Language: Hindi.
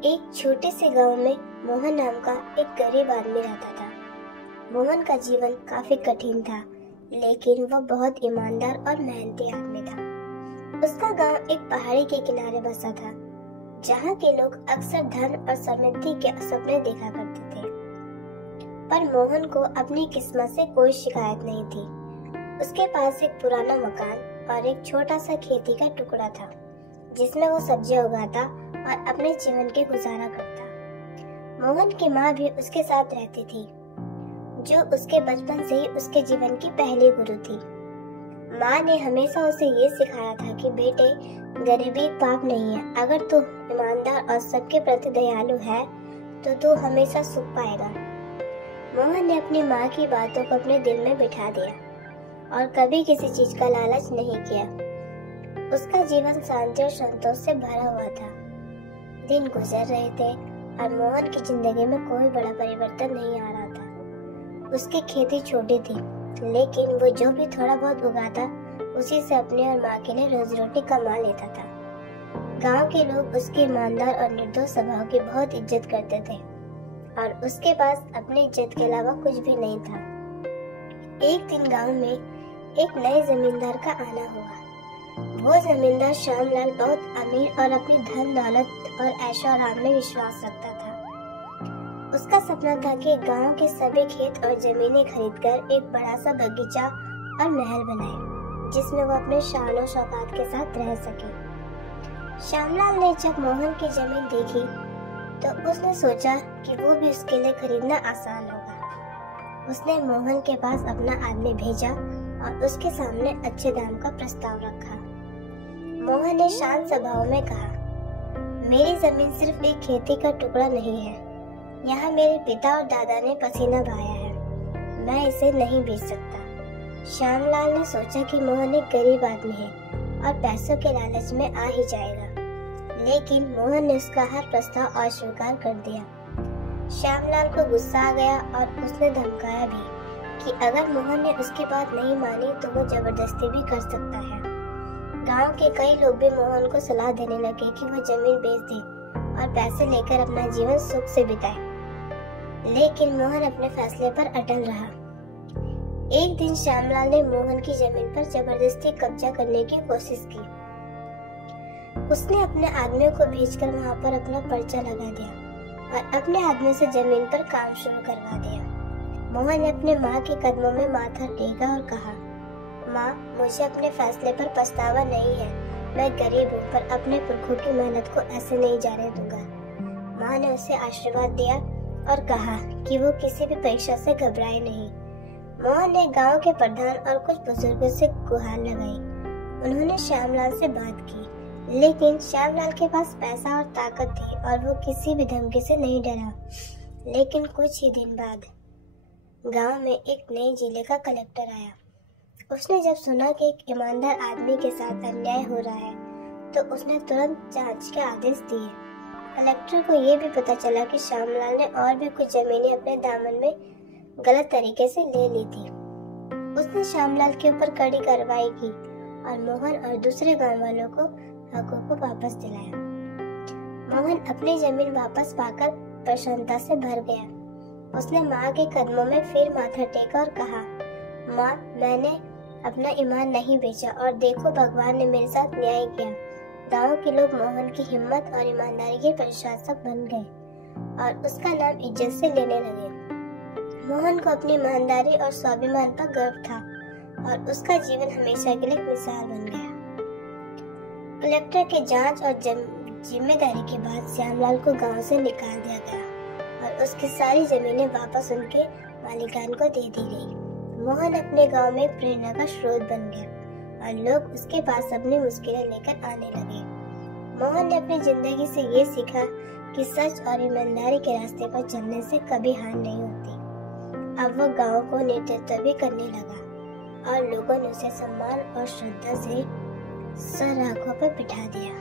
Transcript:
एक छोटे से गांव में मोहन नाम का एक गरीब आदमी रहता था। मोहन का जीवन काफी कठिन था, लेकिन वह बहुत ईमानदार और मेहनती आदमी था। उसका गांव एक पहाड़ी के किनारे बसा था, जहां के लोग अक्सर धन और समृद्धि के सपने देखा करते थे। पर मोहन को अपनी किस्मत से कोई शिकायत नहीं थी। उसके पास एक पुराना मकान और एक छोटा सा खेती का टुकड़ा था, जिसमें वो सब्जियां उगाता और अपने जीवन के गुजारा करता। मोहन की माँ भी उसके साथ रहती थी, जो उसके बचपन से ही उसके जीवन की पहली गुरु थी। माँ ने हमेशा उसे ये सिखाया था कि बेटे, गरीबी पाप नहीं है। अगर तू ईमानदार और सबके प्रति दयालु है तो तू हमेशा सुख पाएगा। मोहन ने अपनी माँ की बातों को अपने दिल में बिठा दिया और कभी किसी चीज का लालच नहीं किया। उसका जीवन शांति और संतोष से भरा हुआ था। दिन गुजर रहे थे और मोहन की जिंदगी में कोई बड़ा परिवर्तन नहीं आ रहा था। उसकी खेती छोटी थी, लेकिन वो जो भी थोड़ा बहुत उगाता, उसी से अपने और माँ के लिए रोजी रोटी कमा लेता था। गांव के लोग उसके ईमानदार और निर्दोष स्वभाव की बहुत इज्जत करते थे और उसके पास अपनी इज्जत के अलावा कुछ भी नहीं था। एक दिन गांव में एक नए जमींदार का आना हुआ। वो जमींदार श्यामलाल बहुत अमीर और अपनी धन दौलत और ऐशो आराम में विश्वास रखता था। उसका सपना था कि गांव के सभी खेत और जमीनें खरीदकर एक बड़ा सा बगीचा और महल बनाए, जिसमें वो अपने शान और शौकत के साथ रह सके। श्यामलाल ने जब मोहन की जमीन देखी तो उसने सोचा कि वो भी उसके लिए खरीदना आसान होगा। उसने मोहन के पास अपना आदमी भेजा और उसके सामने अच्छे दाम का प्रस्ताव रखा। मोहन ने शांत स्वभाव में कहा, मेरी जमीन सिर्फ एक खेती का टुकड़ा नहीं है। यहाँ मेरे पिता और दादा ने पसीना बहाया है। मैं इसे नहीं बेच सकता। श्यामलाल ने सोचा कि मोहन एक गरीब आदमी है और पैसों के लालच में आ ही जाएगा, लेकिन मोहन ने उसका हर प्रस्ताव अस्वीकार कर दिया। श्यामलाल को गुस्सा आ गया और उसने धमकाया भी कि अगर मोहन ने उसकी बात नहीं मानी तो वो जबरदस्ती भी कर सकता है। गांव के कई लोग भी मोहन को सलाह देने लगे कि वो जमीन बेच दे और पैसे लेकर अपना जीवन सुख से बिताए, लेकिन मोहन अपने फैसले पर अटल रहा। एक दिन श्यामलाल ने मोहन की जमीन पर जबरदस्ती कब्जा करने की कोशिश की। उसने अपने आदमियों को भेजकर वहां पर अपना पर्चा लगा दिया और अपने आदमी से जमीन पर काम शुरू करवा दिया। मोहन ने अपने माँ के कदमों में माथा टेका और कहा, माँ, मुझे अपने फैसले पर पछतावा नहीं है। मैं गरीब हूँ, पर अपने पुरखों की मेहनत को ऐसे नहीं जाने दूंगा। माँ ने उसे आशीर्वाद दिया और कहा कि वो किसी भी परीक्षा से घबराए नहीं। मोहन ने गांव के प्रधान और कुछ बुजुर्गों से गुहार लगाई। उन्होंने श्यामलाल से बात की, लेकिन श्यामलाल के पास पैसा और ताकत थी और वो किसी भी धमकी से नहीं डरा। लेकिन कुछ ही दिन बाद गांव में एक नए जिले का कलेक्टर आया। उसने जब सुना कि एक ईमानदार आदमी के साथ अन्याय हो रहा है, तो उसने तुरंत जांच के आदेश दिए। कलेक्टर को ये भी पता चला कि श्यामलाल ने और भी कुछ जमीनें अपने दामन में गलत तरीके से ले ली थी। उसने श्यामलाल के ऊपर कड़ी कार्रवाई की और मोहन और दूसरे गांव वालों को हकों को वापस दिलाया। मोहन अपनी जमीन वापस पाकर प्रसन्नता से भर गया। उसने माँ के कदमों में फिर माथा टेका और कहा, माँ, मैंने अपना ईमान नहीं बेचा और देखो, भगवान ने मेरे साथ न्याय किया। गांव के लोग मोहन की हिम्मत और ईमानदारी के प्रशंसक बन गए और उसका नाम इज्जत से लेने लगे। मोहन को अपनी ईमानदारी और स्वाभिमान पर गर्व था और उसका जीवन हमेशा के लिए एक मिसाल बन गया। कलेक्टर के जांच और जिम्मेदारी के बाद श्यामलाल को गांव से निकाल दिया गया और उसकी सारी जमीनें वापस उनके मालिकान को दे दी गई। मोहन अपने गांव में प्रेरणा का स्रोत बन गया और लोग उसके पास अपनी मुश्किलें लेकर आने लगे। मोहन ने अपनी जिंदगी से ये सीखा कि सच और ईमानदारी के रास्ते पर चलने से कभी हार नहीं होती। अब वो गांव को नेतृत्व भी करने लगा और लोगों ने उसे सम्मान और श्रद्धा से सर आंखों पर बिठा दिया।